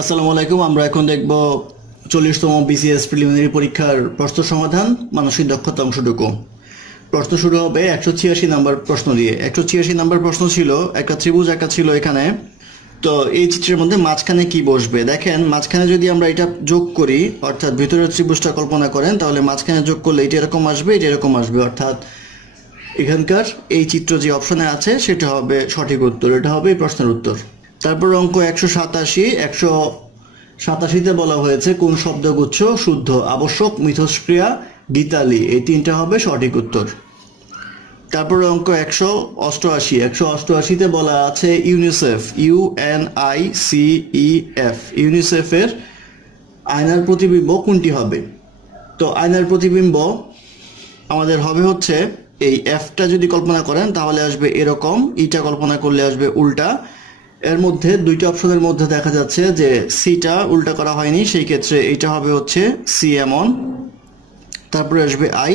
আসসালামু আলাইকুম। আমরা এখন দেখব 40তম বিসিএস প্রিলিমিনারি পরীক্ষার প্রশ্ন সমাধান, মানসিক দক্ষতা অংশটুকু। প্রশ্ন শুরু হবে 186 নাম্বার প্রশ্ন দিয়ে। 186 নাম্বার প্রশ্ন ছিল, একটা ত্রিভুজ আঁকা ছিল এখানে। তো এই চিত্রের মধ্যে মাঝখানে কি বসবে? দেখেন, মাঝখানে যদি আমরা এটা যোগ করি, অর্থাৎ ভিতরের ত্রিভুজটা কল্পনা করেন, তাহলে মাঝখানে যোগ করলে এটা এরকম আসবে, এটা এরকম আসবে। অর্থাৎ এখানকার এই চিত্র যে অপশনে আছে সেটা হবে সঠিক উত্তর, এটা হবে এই প্রশ্নের উত্তর। তারপর অঙ্ক 187তে বলা হয়েছে কোন শব্দগুচ্ছ শুদ্ধ? আবশ্যক, মিথস্ক্রিয়া, গীতালি, এই তিনটা হবে সঠিক উত্তর। তারপর অঙ্ক 188তে বলা আছে ইউনিসেফ, UNICEF, ইউনিসেফের আয়নার প্রতিবিম্ব কোনটি হবে? তো আয়নার প্রতিবিম্ব আমাদের হবে হচ্ছে এই এফটা যদি কল্পনা করেন তাহলে আসবে এরকম, ইটা কল্পনা করলে আসবে উল্টা। এর মধ্যে দুইটা অপশনের মধ্যে দেখা যাচ্ছে যে সিটা উল্টা করা হয়নি, সেই ক্ষেত্রে এটা হবে হচ্ছে সি এমন, তারপরে আসবে আই,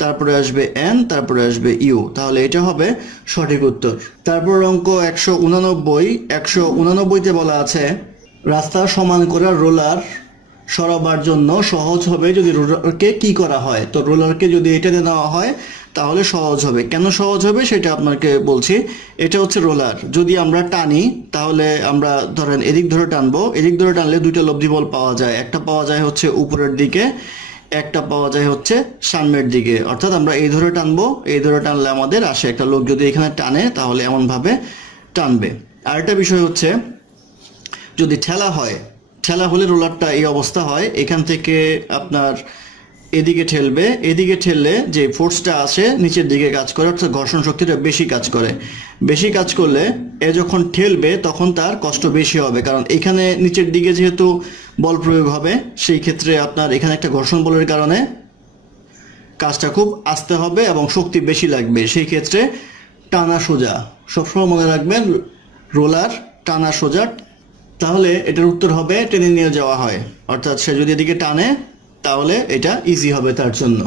তারপরে আসবে এন, তারপরে আসবে ইউ, তাহলে এটা হবে সঠিক উত্তর। তারপর অঙ্ক 189তে বলা আছে রাস্তা সমান করা রোলার সরাবার জন্য সহজ হবে যদি রোলারকে কি করা হয়? তো রোলারকে যদি এটাতে নেওয়া হয় তাহলে সহজ হবে। কেন সহজ হবে সেটা আপনাকে বলছি। এটা হচ্ছে রোলার, যদি আমরা টানি তাহলে আমরা ধরেন এদিক ধরে টানবো, এদিক ধরে টানলে দুইটা লব্ধি বল পাওয়া যায়, একটা পাওয়া যায় হচ্ছে উপরের দিকে, একটা পাওয়া যায় হচ্ছে সামনের দিকে। অর্থাৎ আমরা এই ধরে টানবো, এই ধরে টানলে আমাদের আসে, একটা লোক যদি এখানে টানে তাহলে এমনভাবে টানবে। আর একটা বিষয় হচ্ছে যদি ঠেলা হয়, ঠেলা হলে রোলারটা এই অবস্থা হয়, এখান থেকে আপনার এদিকে ঠেলবে, এদিকে ঠেললে যে ফোর্সটা আসে নিচের দিকে কাজ করে, অর্থাৎ ঘর্ষণ শক্তিটা বেশি কাজ করে। বেশি কাজ করলে এ যখন ঠেলবে তখন তার কষ্ট বেশি হবে, কারণ এখানে নিচের দিকে যেহেতু বল প্রয়োগ হবে, সেই ক্ষেত্রে আপনার এখানে একটা ঘর্ষণ বলের কারণে কাজটা খুব আস্তে হবে এবং শক্তি বেশি লাগবে। সেই ক্ষেত্রে টানা সোজা, সবসময় মনে রাখবেন রোলার টানা সোজা, তাহলে এটার উত্তর হবে টেনে নিয়ে যাওয়া হয়, অর্থাৎ সে যদি এদিকে টানে তাহলে এটা ইজি হবে তার জন্য।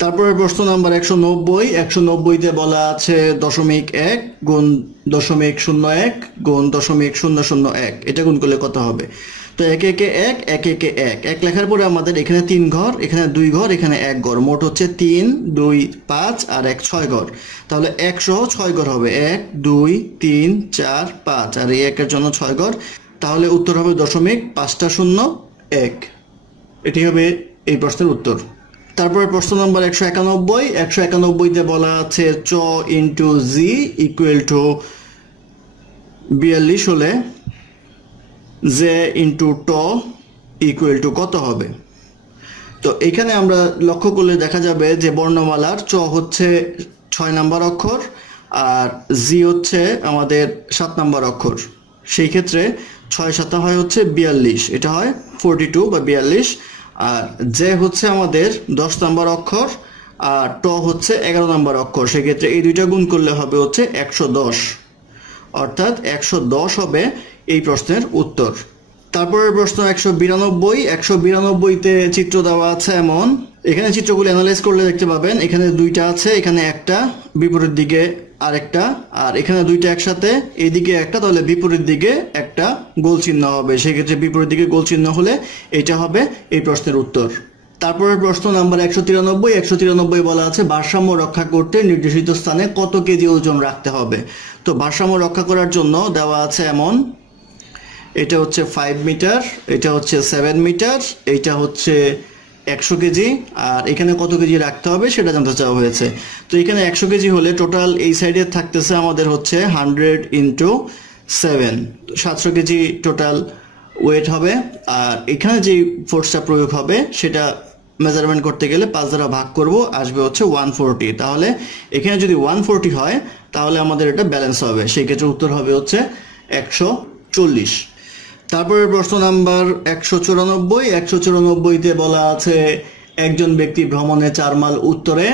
তারপরে প্রশ্ন নাম্বার 190তে বলা আছে 0.1 গুণ 0.01 গুণ 0.001, এটা গুণ করলে কত হবে? তো 1 1 1 1 1 1 1 লেখার পরে আমাদের এখানে 3 ঘর, এখানে 2 ঘর, এখানে 1 ঘর, মোট হচ্ছে 3 2 5 আর 1 6 ঘর। তাহলে 1 সহ 6 ঘর হবে, 1 2 3 4 5, আর এই 1 এর জন্য 6 ঘর, তাহলে উত্তর হবে 0.501। এটি হবে এই প্রশ্নের উত্তর। তারপরে প্রশ্ন নম্বর 191তে বলা আছে চ ইন্টু জি ইকুয়াল টু 42 হলে জে ইন্টু ট ইকুয়াল টু কত হবে? তো এখানে আমরা লক্ষ্য করলে দেখা যাবে যে বর্ণমালার চ হচ্ছে 6 নাম্বার অক্ষর আর জি হচ্ছে আমাদের 7 নাম্বার অক্ষর। সেই ক্ষেত্রে 6 7 হয় হচ্ছে 42, এটা হয় 42 বা 42। আর জে হচ্ছে আমাদের 10 নাম্বার অক্ষর আর ট হচ্ছে 11 নাম্বার অক্ষর। সেক্ষেত্রে এই দুইটা গুণ করলে হবে হচ্ছে 110, অর্থাৎ 110 হবে এই প্রশ্নের উত্তর। তারপরের প্রশ্ন 192তে চিত্র দেওয়া আছে এমন, এখানে চিত্রগুলি অ্যানালাইজ করলে দেখতে পাবেন এখানে দুইটা আছে, এখানে একটা, বিপরীত দিকে আরেকটা, আর এখানে দুইটা একসাথে, এইদিকে একটা, তাহলে বিপরীত দিকে একটা গোল চিহ্ন হবে। সেক্ষেত্রে বিপরীত দিকে গোল চিহ্ন হলে এটা হবে এই প্রশ্নের উত্তর। তারপরের প্রশ্ন নাম্বার 193 বলা আছে ভারসাম্য রক্ষা করতে নির্দেশিত স্থানে কত কেজি ওজন রাখতে হবে? তো ভারসাম্য রক্ষা করার জন্য দেওয়া আছে এমন, এটা হচ্ছে 5 মিটার, এটা হচ্ছে 7 মিটার, এটা হচ্ছে 100 কেজি, আর এখানে কত কেজি রাখতে হবে সেটা জানতে চাওয়া হয়েছে। তো এখানে 100 কেজি হলে টোটাল এই সাইডে থাকতেছে আমাদের হচ্ছে 100 ইন্টু 7, 700 কেজি টোটাল ওয়েট হবে। আর এখানে যে ফোর্সটা প্রয়োগ হবে সেটা মেজারমেন্ট করতে গেলে 5 দ্বারা ভাগ করব, আসবে হচ্ছে 140। তাহলে এখানে যদি 140 হয় তাহলে আমাদের এটা ব্যালেন্স হবে, সেই ক্ষেত্রে উত্তর হবে হচ্ছে 140। তারপরে প্রশ্ন নাম্বার 194তে বলা আছে একজন ব্যক্তি ভ্রমণে 4 মাইল উত্তরে,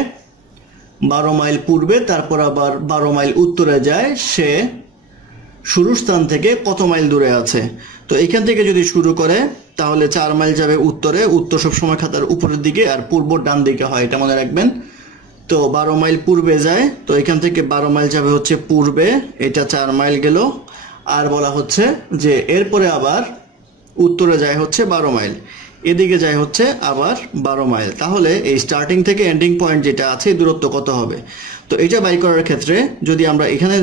12 মাইল পূর্বে, তারপর আবার 12 মাইল উত্তরে যায়, সে শুরুর স্থান থেকে কত মাইল দূরে আছে? তো এখান থেকে যদি শুরু করে তাহলে 4 মাইল যাবে উত্তরে, উত্তর সবসময় খাতার উপরের দিকে আর পূর্ব ডান দিকে হয়, এটা মনে রাখবেন। তো 12 মাইল পূর্বে যায়, তো এখান থেকে 12 মাইল যাবে হচ্ছে পূর্বে, এটা 4 মাইল গেল। আর বলা হচ্ছে যে এরপরে আবার উত্তরে যায় হচ্ছে 12 মাইল, এদিকে যায় হচ্ছে আবার 12 মাইল। তাহলে এই স্টার্টিং থেকে এন্ডিং পয়েন্ট যেটা আছে এই দূরত্ব কত হবে? তো এটা বাই করার ক্ষেত্রে যদি আমরা এখানে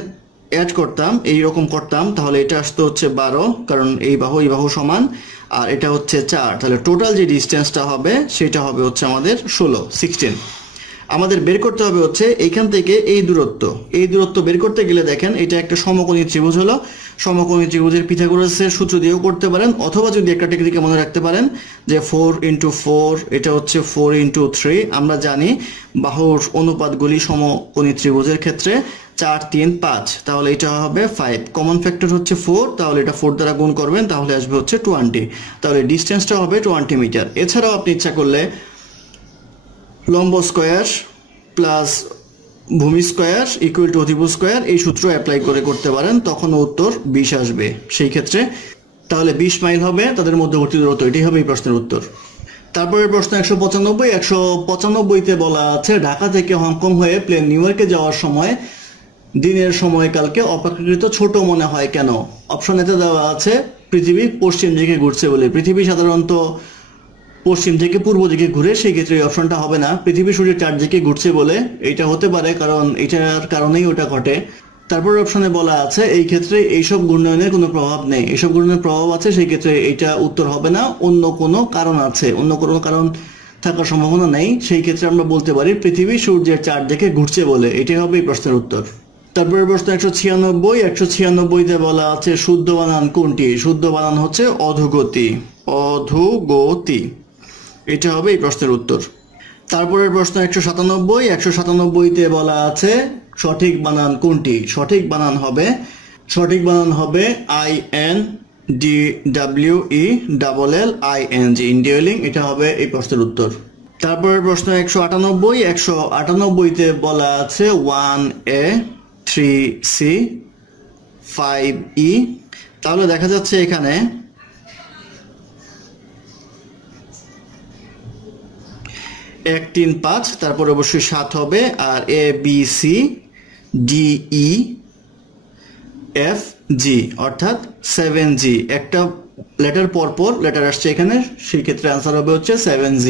অ্যাড করতাম, এইরকম করতাম, তাহলে এটা আসতো হচ্ছে 12, কারণ এই বাহু সমান, আর এটা হচ্ছে 4, তাহলে টোটাল যে ডিস্টেন্সটা হবে সেটা হবে হচ্ছে আমাদের 16। আমাদের বের করতে হবে হচ্ছে এইখান থেকে এই দূরত্ব বের করতে গেলে দেখেন এটা একটা সমকোণী ত্রিভুজ হলো। সমকোণী ত্রিভুজের পিথাগোরাসের সূত্র দিয়েও করতে পারেন, অথবা যদি একটা টেকনিকে মনে রাখতে পারেন যে 4 × 4 এটা হচ্ছে 4 × 3। আমরা জানি বাহুর অনুপাতগুলি সমকোণী ত্রিভুজের ক্ষেত্রে 4, 3, 5, তাহলে এটা হবে 5। কমন ফ্যাক্টর হচ্ছে 4, তাহলে এটা 4 দ্বারা গুণ করবেন, তাহলে আসবে হচ্ছে 20, তাহলে ডিস্টেন্সটা হবে 20 মিটার। এছাড়াও আপনি ইচ্ছা করলে লম্ব স্কয়ার প্লাস ভূমি স্কয়ার ইকুয়াল টু অধিভুজ স্কয়ার এই সূত্র অ্যাপ্লাই করে করতে পারেন, তখন উত্তর 20 আসবে সেই ক্ষেত্রে। তাহলে 20 মাইল হবে তাদের মধ্যবর্তী দূরত্ব, এটাই হবে এই প্রশ্নের উত্তর। তারপরের প্রশ্ন 195তে বলা আছে ঢাকা থেকে হংকং হয়ে প্লেন নিউ ইয়র্কে যাওয়ার সময় দিনের সময়কালকে অপেক্ষাকৃত ছোট মনে হয় কেন? অপশন এতে দেওয়া আছে পৃথিবী পশ্চিম দিকে ঘুরছে বলে। পৃথিবী সাধারণত পশ্চিম থেকে পূর্ব দিকে ঘুরে, সেই ক্ষেত্রে এই অপশনটা হবে না। পৃথিবী সূর্যের চারদিকে ঘুরছে বলে এটা হতে পারে, কারণ এটার কারণেই ওটা ঘটে। তারপর অপশনে বলা আছে এই ক্ষেত্রে এইসব ঘূর্ণয়নের কোনো প্রভাব নেই। এইসব ঘূর্ণয়নের প্রভাব আছে, সেই ক্ষেত্রে এটা উত্তর হবে না। অন্য কোনো কারণ আছে, অন্য কোনো কারণ থাকার সম্ভাবনা নেই, সেই ক্ষেত্রে আমরা বলতে পারি পৃথিবী সূর্যের চারদিকে ঘুরছে বলে। এটাই হবে এই প্রশ্নের উত্তর। তারপরে প্রশ্ন 196তে বলা আছে শুদ্ধ বানান কোনটি? শুদ্ধ বানান হচ্ছে অধোগতি, এটা হবে এই প্রশ্নের উত্তর। তারপরের প্রশ্ন 197তে বলা আছে সঠিক বানান কোনটি? সঠিক বানান হবে INDWELLING, ইনডিউলিং, এটা হবে এই প্রশ্নের উত্তর। তারপরের প্রশ্ন 198তে বলা আছে 1A 3C 5E, তাহলে দেখা যাচ্ছে এখানে 1 3 5, তারপর অবশ্যই 7 হবে, আর ABCDEFG অর্থাৎ 7G, একটা লেটার পরপর লেটার আসছে এখানে, সেই ক্ষেত্রে আনসার হবে হচ্ছে 7G।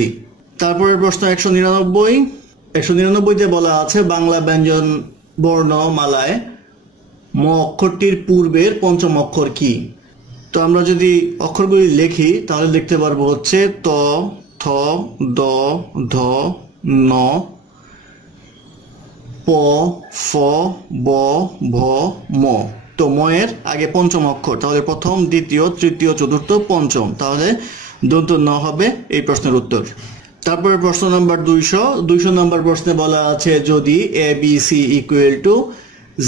তারপরের প্রশ্ন 199তে বলা আছে বাংলা ব্যঞ্জন বর্ণমালায় ম অক্ষরটির পূর্বের পঞ্চম অক্ষর কি? তো আমরা যদি অক্ষরগুলি লিখি তাহলে দেখতে পারবো হচ্ছে ত, থ, দ, ধ, ন, প, ফ, ব, ভ, ম। তো ময়ের আগে পঞ্চম অক্ষর, তাহলে প্রথম, দ্বিতীয়, তৃতীয়, চতুর্থ, পঞ্চম, তাহলে দন্ত ন হবে এই প্রশ্নের উত্তর। তারপরে প্রশ্ন নাম্বার 200 নম্বর প্রশ্নে বলা আছে যদি ABC ইকুয়াল টু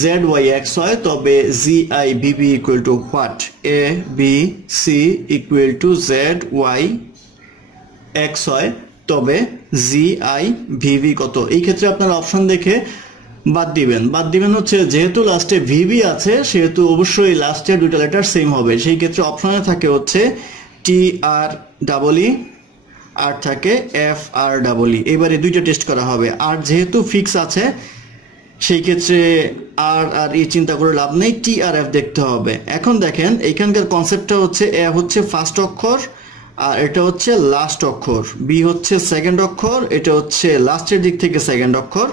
ZYX হয় তবে GIVB equal to what? ABC equal to ZYX হয় তবে GIVB কত? এই ক্ষেত্রে আপনারা অপশন দেখে বাদ দিবেন হচ্ছে যেহেতু লাস্টে VB আছে সেহেতু অবশ্যই লাস্টের দুইটা লেটার সেম হবে, সেই ক্ষেত্রে অপশনে থাকে হচ্ছে TREE আর থাকে FREE। এবারে দুইটা টেস্ট করা হবে, আর যেহেতু ফিক্স আছে সেই ক্ষেত্রে আর এই চিন্তা করে লাভ নেই, TRF দেখতে হবে। এখন দেখেন এইখানকার কনসেপ্টটা হচ্ছে এ হচ্ছে ফার্স্ট অক্ষর আর এটা হচ্ছে লাস্ট অক্ষর, বি হচ্ছে সেকেন্ড অক্ষর, এটা হচ্ছে লাস্টের দিক থেকে সেকেন্ড অক্ষর,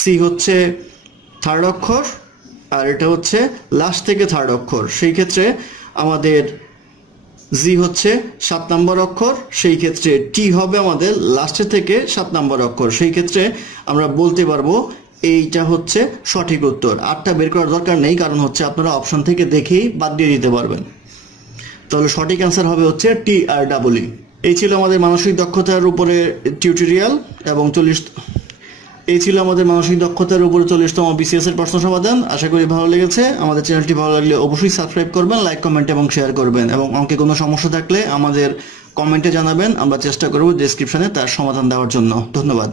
সি হচ্ছে থার্ড অক্ষর আর এটা হচ্ছে লাস্ট থেকে থার্ড অক্ষর। সেই ক্ষেত্রে আমাদের জি হচ্ছে 7 নম্বর অক্ষর, সেই ক্ষেত্রে টি হবে আমাদের লাস্টের থেকে 7 নম্বর অক্ষর। সেই ক্ষেত্রে আমরা বলতে পারবো এইটা হচ্ছে সঠিক উত্তর। আটটা বের করার দরকার নেই, কারণ হচ্ছে আপনারা অপশন থেকে দেখেই বাদ দিয়ে দিতে পারবেন। তাহলে সঠিক অ্যান্সার হবে হচ্ছে TREE। এই ছিল আমাদের মানসিক দক্ষতার উপরে টিউটোরিয়াল এবং 40তম BCS এর প্রশ্ন সমাধান। আশা করি ভালো লেগেছে। আমাদের চ্যানেলটি ভালো লাগলে অবশ্যই সাবস্ক্রাইব করবেন, লাইক, কমেন্ট এবং শেয়ার করবেন, এবং অঙ্কে কোনো সমস্যা থাকলে আমাদের কমেন্টে জানাবেন, আমরা চেষ্টা করব ডেসক্রিপশনে তার সমাধান দেওয়ার জন্য। ধন্যবাদ।